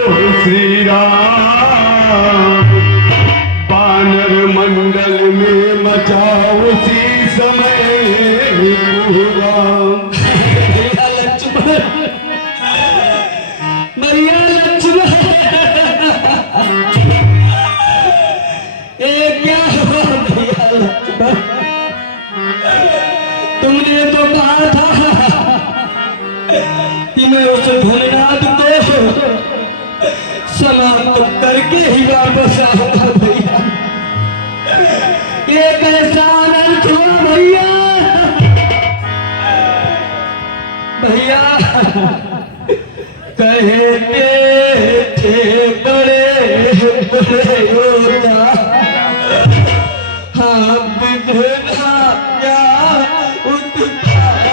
श्री राम। वानर मंडल में मचाओ उसी समय राम। भैया लक्ष्मण, भैया लक्ष्मण, ये क्या हुआ भैया लक्ष्मण? तुमने तो कहा था कि मैं उस धनराज को समाप्त करके ही वापस आऊंगा भैया। ये कैसा अनर्थ हुआ भैया? भैया कहते थे बड़े बड़े योद्धा, हाँ विघ्ना क्या उत्पात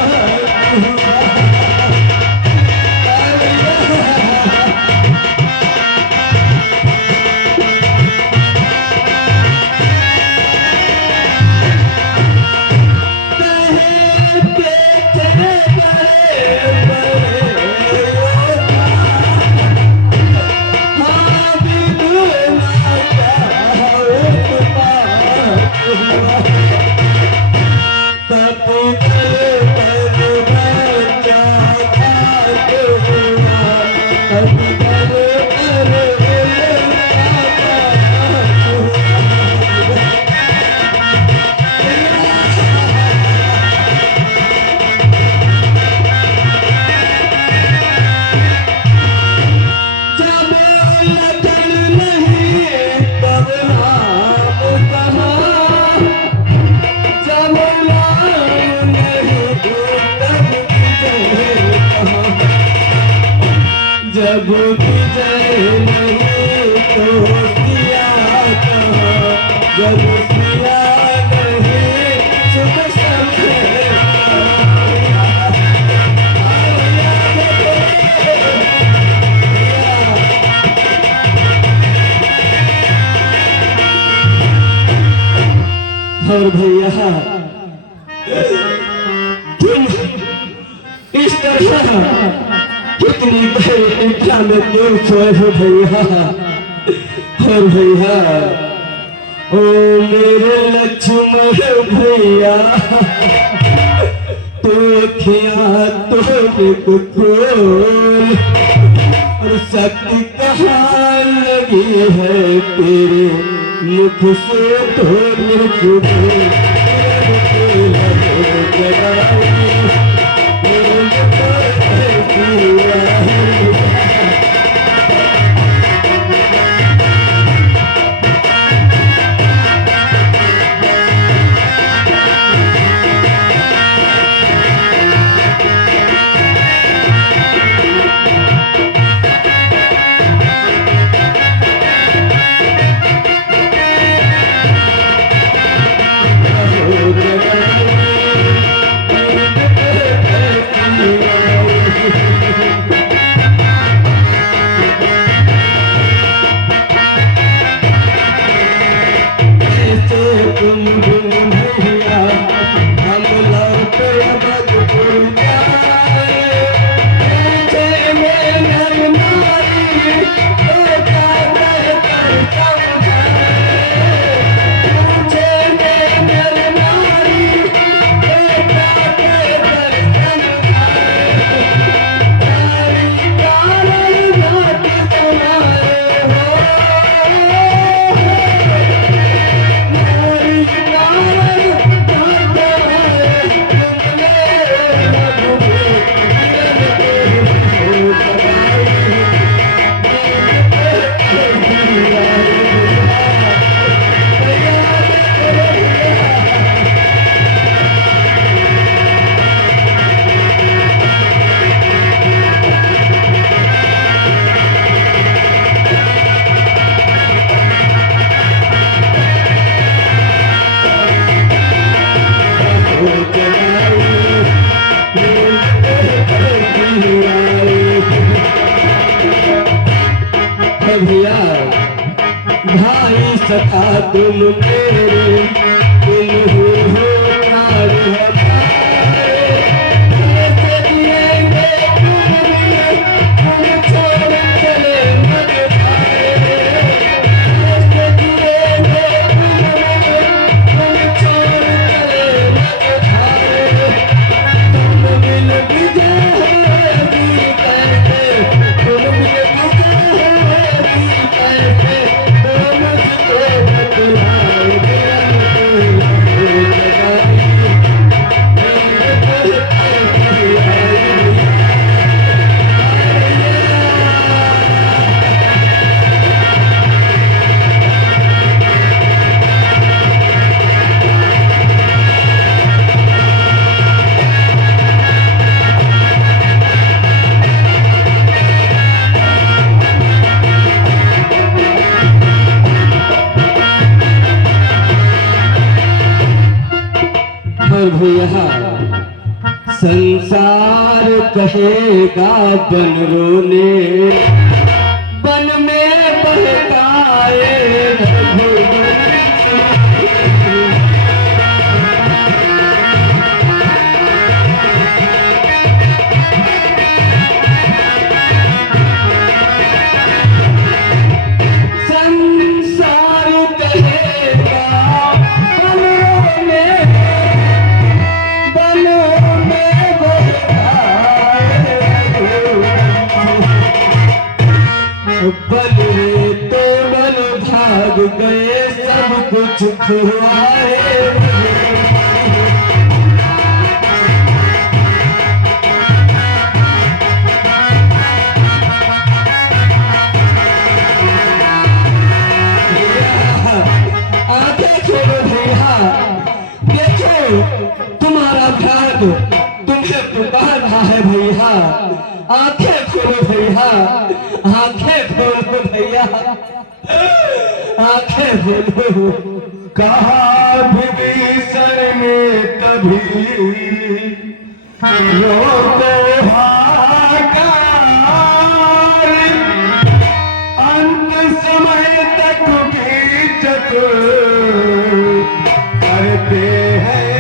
हुआ। जब विजय नहीं तो सिया कहाँ, जब सिया नहीं सुख समय और भैया तुम इस तरह कितनी परीक्षा में क्यों सोए हो भैया? और भैया ओ मेरे लक्ष्मण भैया, तो खिया तो खोल और शक्ति कहाँ लगी है तेरे मुख से तो मुख भैया भाई सखा तुम मेरे तुम हो प्यार हमारे, कैसे जिएंगे तुम छोड़ चले और भैया संसार कहेगा बन रोने, बन में बहकाए बल रे तो बल भाग गए सब कुछ खुआए। आंखें खोलो भैया, देखो तुम्हारा भाग तुम्हें पुकार रहा है भैया। आंखें खोलो भैया, आंखें खोलो भैया, आंखें खोलो। कहा विभीषण ने तभी रोको हाकार, अंत समय तक कीचक करते हैं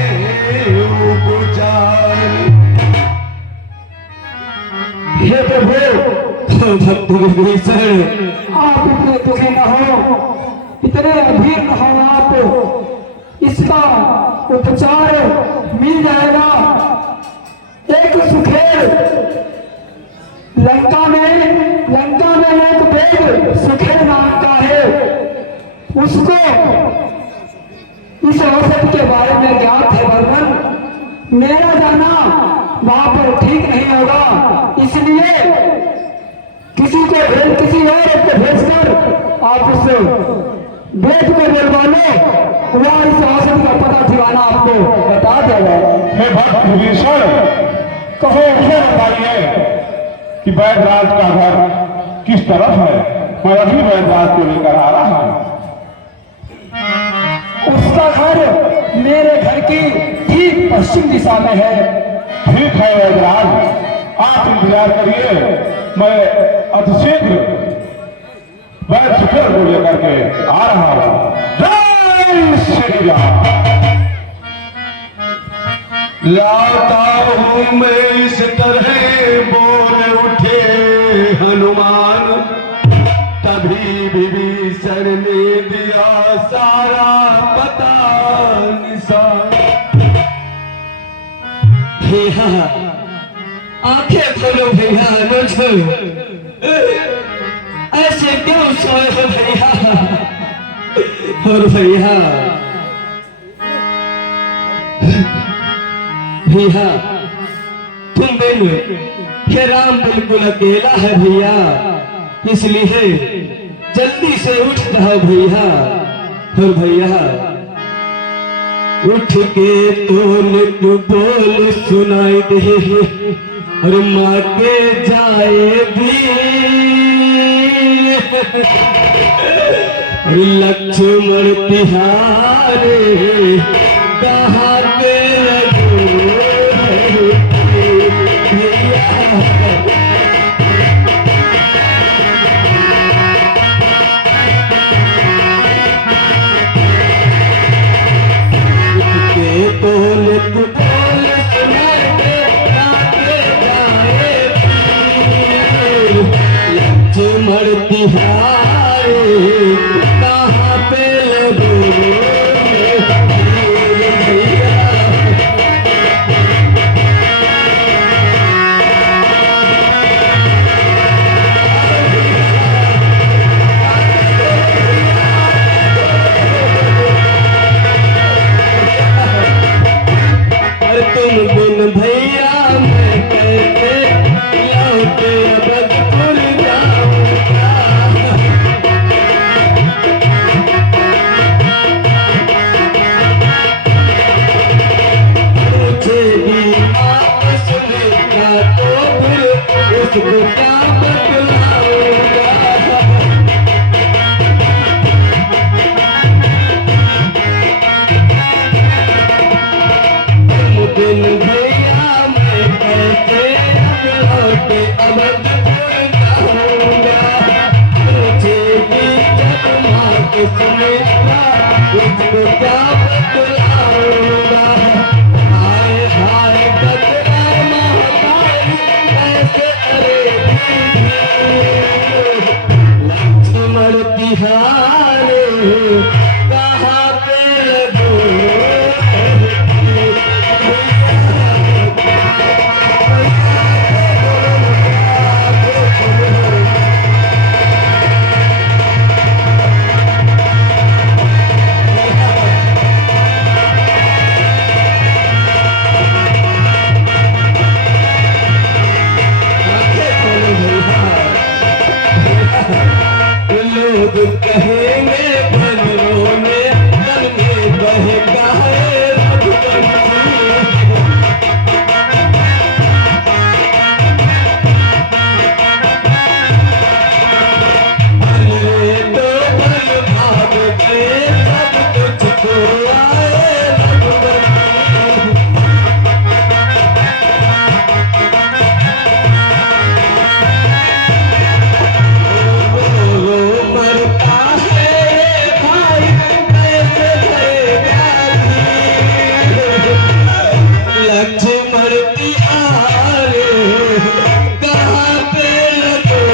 उपचार। हे प्रभु भक्त विभीषण, आप इतने दुखी न हो, इतने अधीर न हो आप। इसका उपचार मिल जाएगा। एक सुखेर लंका में एक वेद सुखेर नाम का है, उसको इस औषधि के बारे में ज्ञात है। भगवान मेरा जाना वहां पर ठीक नहीं होगा, इसलिए किसी और को भेजकर आप उस वेद को बोलवा लो, वह इस औषधि का पता ठिकाना आपको बता देगा। हे भक्त विभीषण, कहो मुझे बताइए कि वैद्यराज का घर किस तरफ है? मैं अभी वैद्यराज को लेकर आ रहा हूँ। उसका घर मेरे घर की ठीक पश्चिम दिशा में है। ठीक है वैद्यराज, आप इंतजार करिए, मैं अतिशीघ्र वैद्य सुखेर को लेकर के आ रहा हूँ। जय श्री राम। लाता हूँ मैं इस तरह बोल उठे हनुमान, तभी विभीषण ने दिया सारा पता निशान। भैया आंखें खोलो भैया, नो छोड़ो, ऐसे क्यों सोए हो भैया? और भैया तुम बिन हे राम बिल्कुल अकेला है भैया, इसलिए जल्दी से उठ जाओ भैया। और भैया उठ के तोल बोल सुनाई दे, और माँ के जाए भी लक्ष्मण तिहारे कहाँ पे लगो मरती हारे कहाँ पे लगो तुम बिन भैया मैं कैसे लौटे अब भूल जाऊंगा। निहारे कहाँ पे लगो लोग कहेंगे बनों में मन में बहका है रघुवंशी अरे तो बल भाग के सब तुझको आए रघुवंशी मरता है भाई कैसे भरेगा लक्ष्मण तिहारे कहाँ पे लगो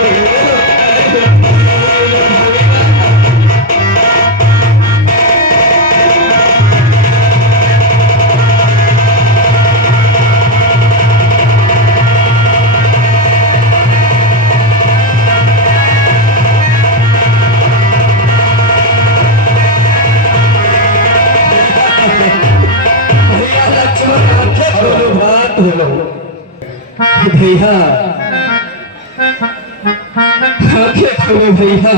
भैया लक्ष्मण आंखें खोलो बात बोलो भैया आंखें खोलो भैया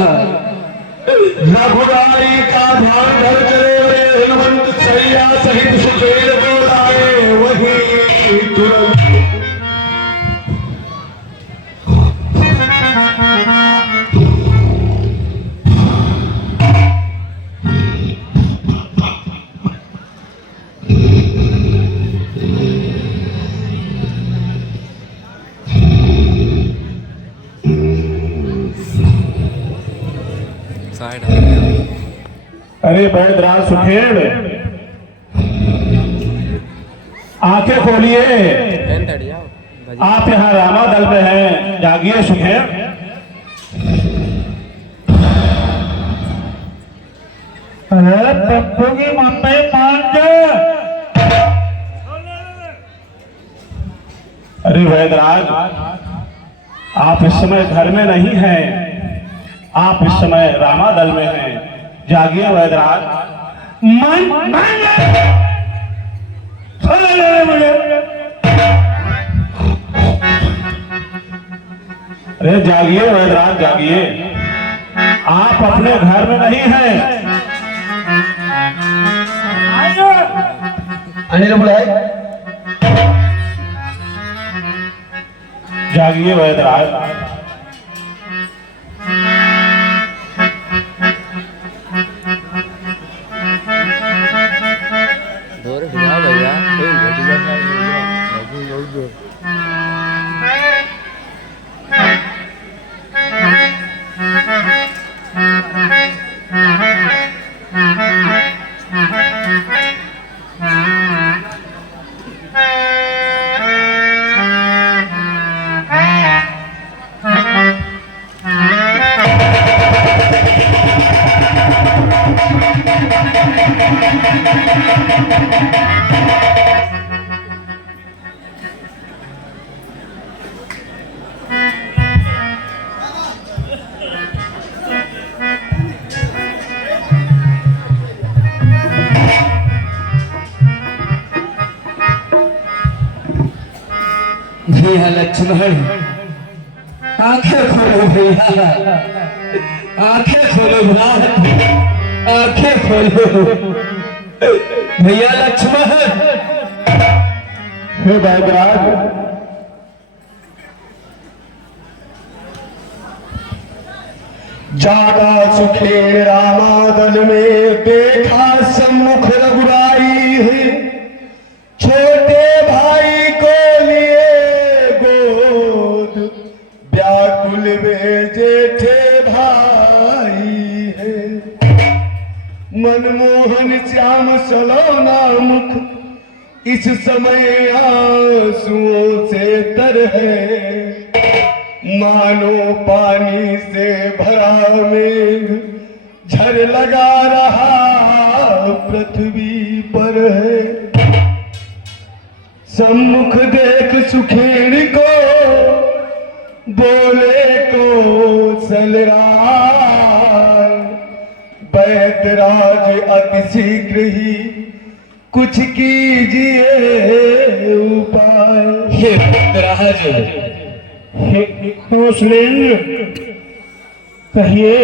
रघुराई का ध्यान धर करे हनुमंत सैया सहित सुखदेव बोलाए वही तुरंत अरे बैदराज सुखेड़ आंखें खोलिए आप यहाँ रामा दल में हैं जागिए सुखेड़ अरे पप्पू की मम्मी मान जा अरे वैदराज आप इस समय घर में नहीं हैं आप इस समय रामा दल में हैं जागिए वैदराज मुझे अरे जागिए वैदराज जागिए आप अपने घर में नहीं हैं अनिल बुलाए जागिए वैदराज भैया लक्ष्मण आंखें खोलो भैया आंखें खोलो भ्रात आंखें खोलो भैया लक्ष्मण हे बैदराज जागा सुखे रामादल में देखा सम्मुख रघुराई है छोटे भाई को लिए गोद व्याकुल वे जेठे भाई है मनमोहन श्याम सलोना मुख इस समय आंसुओं से तर है मानो पानी से भरा मेघ झर लगा रहा पृथ्वी पर है। सम्मुख देख सुखेड़ को बोले को सलराय, बैतराज अति शीघ्र ही कुछ कीजिए उपाय। हे बैतराज, मुस्लिम कहिए,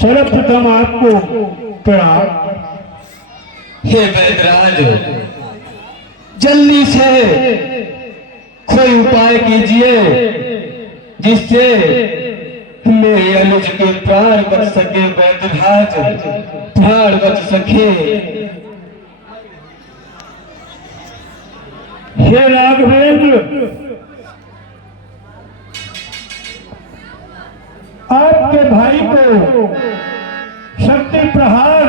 सर्वप्रथम आपको प्रणाम। हे बैतराज, जल्दी से कोई उपाय कीजिए जिससे मेरे अनुज के प्राण बच सके। बैतराज, प्राण बच सके। हे राघवेंद्र, आपके भाई को शक्ति प्रहार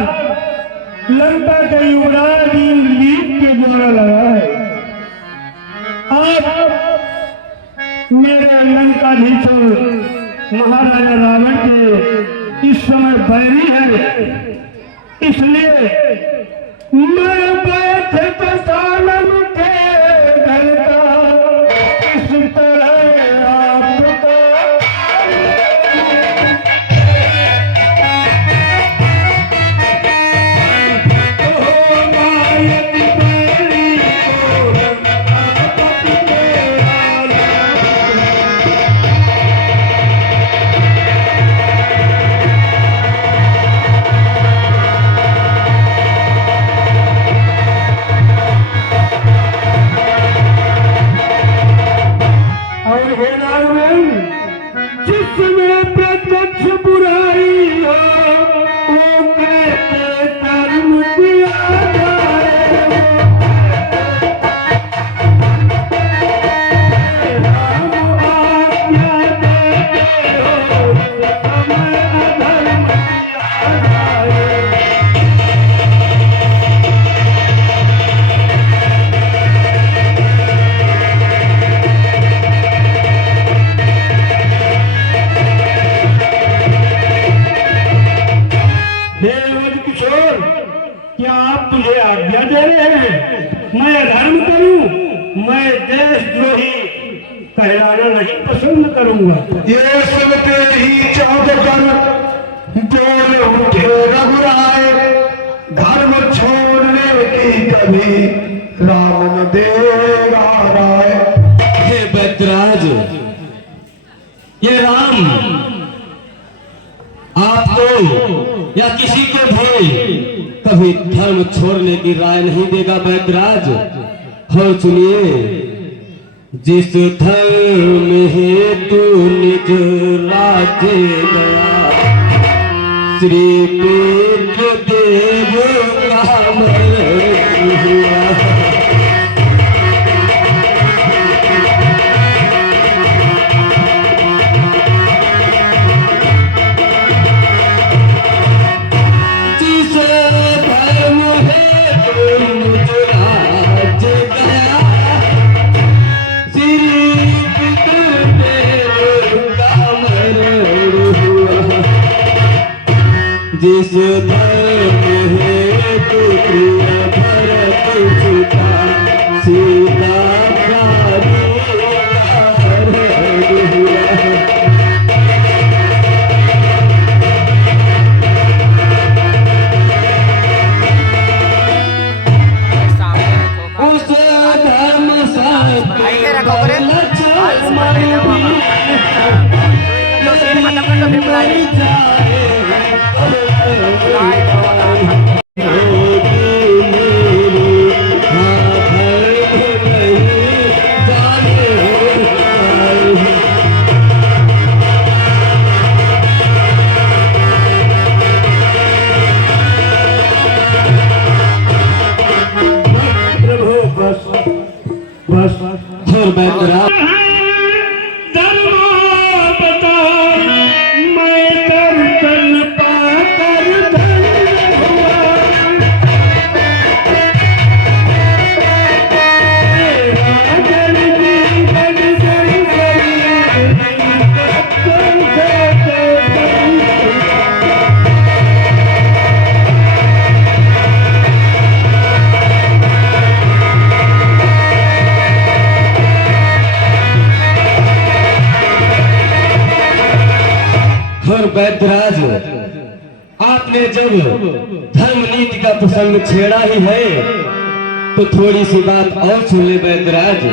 लंका के युवराज इंद्रजीत के द्वारा लगा है। आप मेरे लंकाधीशर महाराजा रावण के इस समय बैरी है, इसलिए मैं बैठ सालन के घर का इस तरह आपका मैं अधर्म करूं, मैं देशद्रोही कहलाना नहीं पसंद करूंगा। ये सुनते ही चौंककर बोल उठे रघुराय, धर्म छोड़ने की कभी राम न देगा राय। हे बैतराज, ये राम आपको या किसी को भी कभी धर्म छोड़ने की राय नहीं देगा। बैतराज, और सुनिए, जिस धर्म हेतु निज राज्य गया, श्री पितृ देव का मरण हुआ। जिस धर्म हेतु प्रिय भरत सुता, सीता प्यारी हुआ। उस धर्म बस और बैतराज, मैं दर्शन पाकर धन्य हुआ। राजन जीवन गई गई, और वैद्यराज, आपने जब धर्म नीति का प्रसंग छेड़ा ही है तो थोड़ी सी बात और सुन ले वैद्यराज।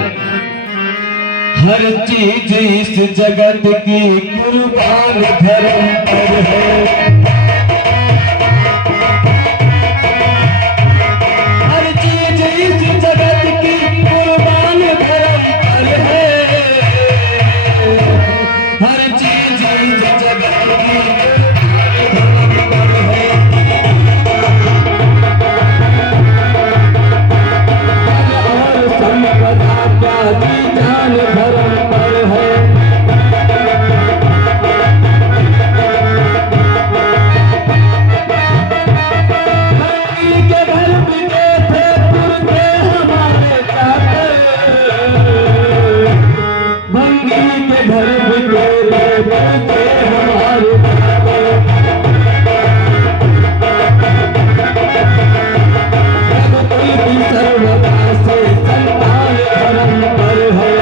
हर चीज इस जगत की कुर्बान धर्म पर है। हर चीज इस जगत की कुर्बान धर्म पर है। हर चीज इस जगत की कुर्बान धर्म पर है। और संपदा त्यागी जान धर्म पर है। भंगी के घर बिके थे पुरखे हमारे चाचे। भंगी के घर बिके थे पुरखे हमारे चाचे। रघुकुल की सर्वदा से संतान धर्म पर है।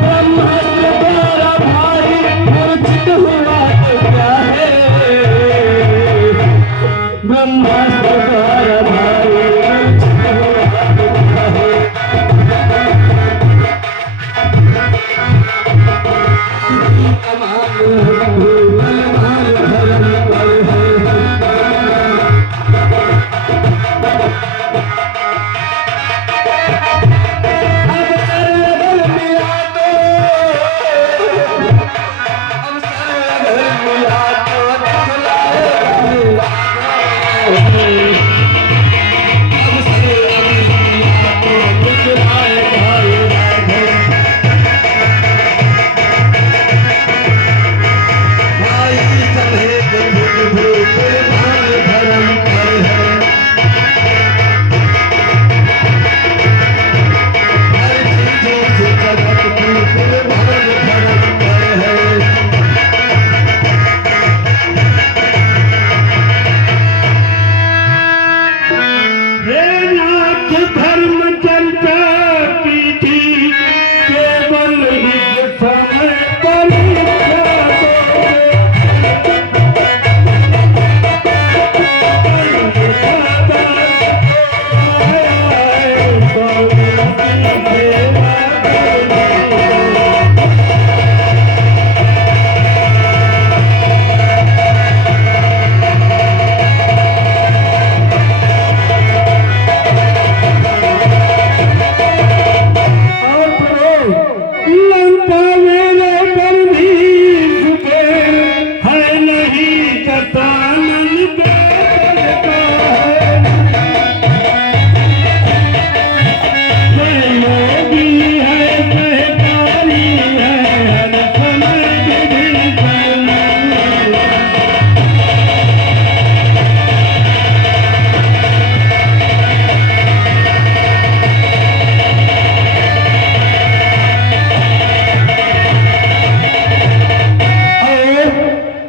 ब्रह्मास्त्र द्वारा भारी मूर्छित हुआ तो क्या है। ब्रह्मास्त्र द्वारा भारी मूर्छित हुआ तो क्या है। कमाल बलवान धर्म पर है। अवसर अगर मिला तो दिखलाएगा। अवसर अगर मिला तो दिखलाएगा ये राघव। भाई समेत भूत भूत कुर्बान धर्म पर है। हर चीजों से जगत की कुर्बान धर्म पर है। हे नाथ धर्म चर्चा की थी केवल इस समय पर लंका मेरे पर भी झुके है नहीं करता मन का है। योगी है सहकारी है हर समय विधि करना।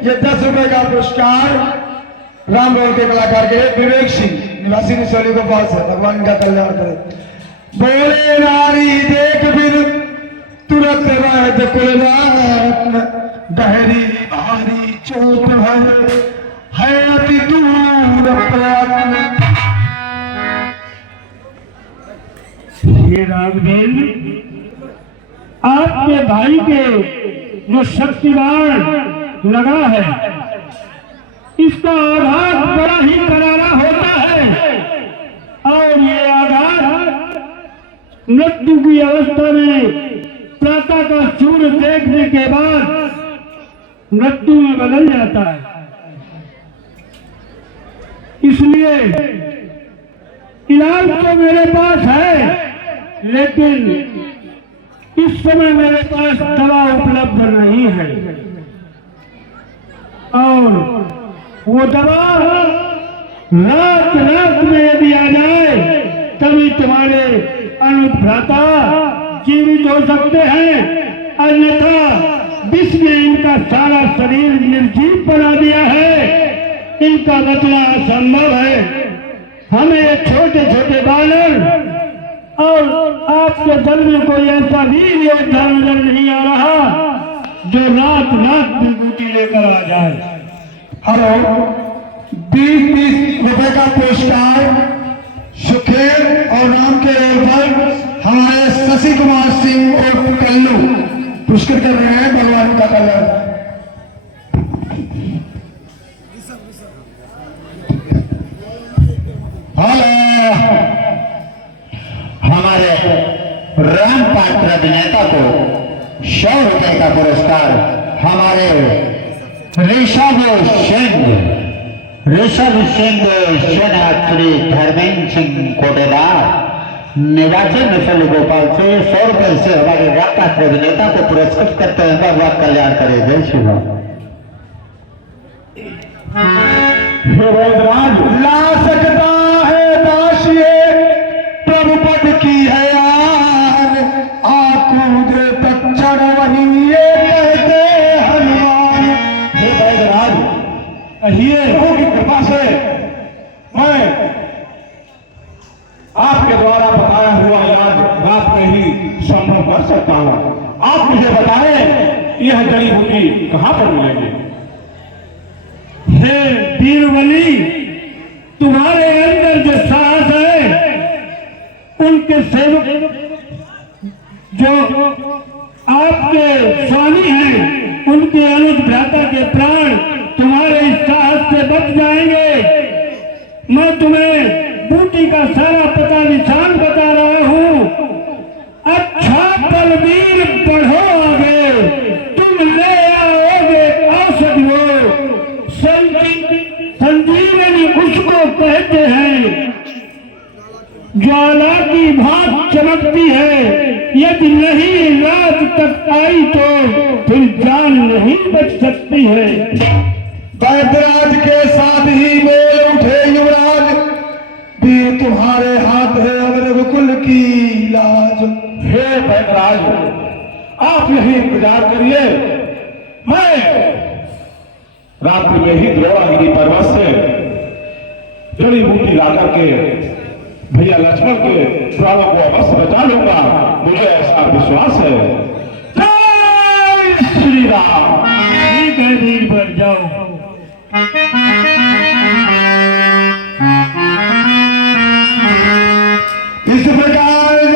ये 10 रुपए का पुरस्कार राम रोल के कलाकार के विवेक सिंह निवासी निशोली को पास है। भगवान इनका कल्याण करे। बोले नारी देख बिन तुरंत वैद कुलवान गहरी भारी चोट है अति दूर प्रयत्न। ये राघवेल, आपके भाई के जो शक्तिवान लगा है इसका आघात बड़ा ही करारा होता है। और ये आघात मृत्यु की अवस्था में प्रातः का सूर्य देखने के बाद मृत्यु में बदल जाता है। इसलिए इलाज तो मेरे पास है लेकिन इस समय मेरे पास दवा उपलब्ध नहीं है। और वो दवा रात रात में यदि आ जाए तभी तुम्हारे अनुभ्राता जीवित हो सकते हैं, अन्यथा विष ने इनका सारा शरीर निर्जीव बना दिया है। इनका बचना असंभव है। हमें ये छोटे छोटे बालक और आपके दल में कोई ऐसा वीर योद्धा नजर नहीं आ रहा जो रात रात में बूटी लेकर आ जाए। हेलो, 20-20 रुपए का पुरस्कार सुखेर और नाम के ऊपर हमारे शशि कुमार सिंह और कल्लू पुरस्कृत कर रहे हैं। भगवान का कल्याण। हमारे रामपात्र अभिनेता को 100 रुपए का पुरस्कार हमारे ऋषभ सिंह सेनात्री धर्मेंद्र सिंह कोटेदार निवासी मिसल गोपाल से 100 रुपए से हमारे रामपात्र अभिनेता को पुरस्कृत करते हैं। भगवान कल्याण करे। जय श्री राम। ला सकता है दासिए प्रभु पद की है आन, आकूदे तक्षण वही ये कहते हनुमान। हे वैदराज, कहिए। प्रभु की कृपा से मैं आपके द्वारा बताया हुआ इलाज रात में ही संभव कर सकता हूँ। आप मुझे बताएं यह जड़ी बूटी कहाँ पर मिलेगी? हे वीरबली, तुम्हारे अंदर जो साहस है, उनके सेवक जो आपके स्वामी हैं, उनके अनुज भ्राता के प्राण तुम्हारे इस साहस से बच जाएंगे। मैं तुम्हें बूटी का सारा पता निशान बता रहा हूँ। अच्छा बलवीर बढ़ो आगे, तुम ले आओगे औषधि हो। संजीवनी उसको कहते हैं, ज्वाला की भांति चमकती है, यदि नहीं रात तक आई तो फिर जान नहीं बच सकती है। वैद्यराज के साथ ही बोल उठे युवराज, वीर तुम्हारे हाथ है अब रघुकुल की लाज। हे वैदराज, आप यही इंतजार करिए। मैं रात्रि में ही द्रोणागिरी पर्वत से जड़ी बूटी ला करके भैया लक्ष्मण के प्राणों को अवश्य बचा लूंगा। मुझे ऐसा विश्वास है। जय श्री राम। ठीक है वीर, बढ़ जाओ। इस प्रकार